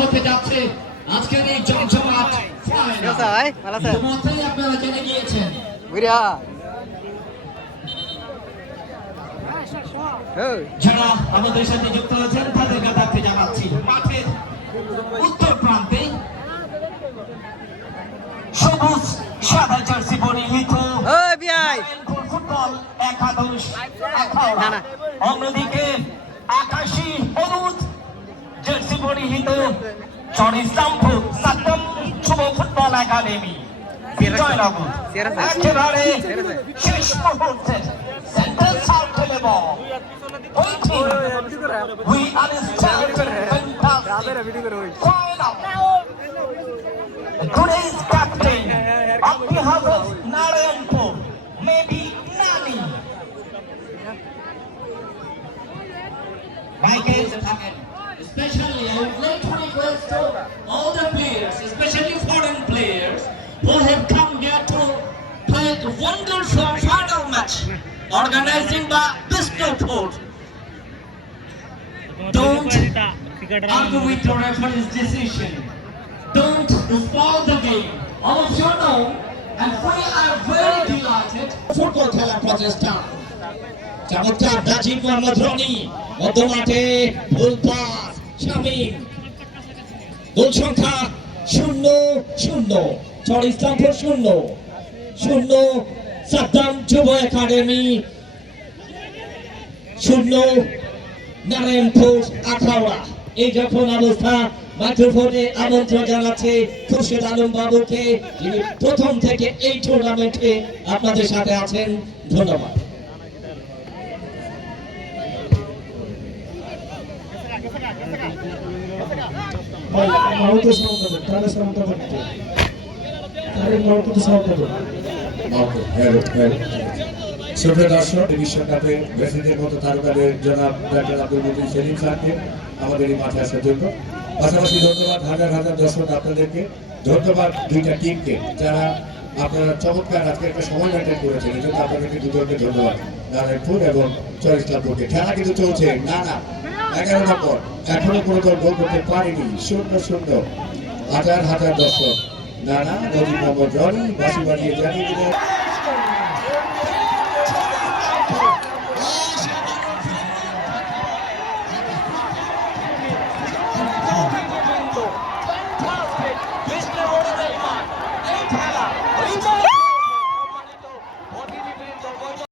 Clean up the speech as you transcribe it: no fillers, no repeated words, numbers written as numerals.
হতে যাচ্ছে আজকের এই জমজমাট ইতিমধ্যেই আপনারা জেনে গিয়েছেন। যারা আমাদের সাথে যুক্ত হয়েছেন তাদের কাছে জানাচ্ছি মাঠের উত্তর প্রান্তে সবুজ সাদা জার্সি পরিহিত ফুটবল একাদশ অন্যদিকে আকাশী হলুদ জার্সি পরিহিত ইসলামপুর সাদ্দাম যুব ফুটবল একাডেমি জয়নগর একেবারে শেষ মুহূর্তে সেন্টার সার্কেল এবং we are still today's captain on behalf of Narayanpur maybe Nani especially I would like to request to all the players, especially foreign players who have come here to play a wonderful final match organizing by Pistol Fort. Don't argue with the referee's decision. Don't spoil the game. All of you know, and we are very delighted. Football খেলা প্রচেষ্টা চমৎকার নাজিম মোহাম্মদ রনি মধ্যমাঠে ভুল pass Shamim গোল সংখ্যা 0-0 ইসলামপুর 0-0 সাদ্দাম যুব academy 0 Narayanpur Akhaura. এই যখন অবস্থা মাইক্রোফোনে আমন্ত্রণ জানাচ্ছে খুরশেদ আলম বাবুকে, যিনি প্রথম থেকে এই টুর্নামেন্টে আপনাদের সাথে আছেন। ধন্যবাদ। বিশ্বকাপে ব্রাজিলের মতো তারকাদের জনাব ডাক্তার আব্দুল মতিন সেলিম স্যারকে আমাদের এই মাঠে আসার জন্য, পাশাপাশি ধন্যবাদ হাজার হাজার দর্শক আপনাদেরকে, ধন্যবাদ দুইটা টিমকে যারা আপনারা চমৎকার আজকে একটা সময় মেনটেন করেছেন, এই জন্য আপনাদেরকে দুজনকে ধন্যবাদ। নারায়ণপুর এবং ইসলামপুরকে খেলা কিন্তু চলছে, না 11 নম্বর এখনো কোনো দল গোল করতে পারেনি, 0-0 হাজার হাজার দর্শক। নানা নজিব মোহাম্মদ রনি বাসি বাজিয়ে জানিয়ে দিলেন।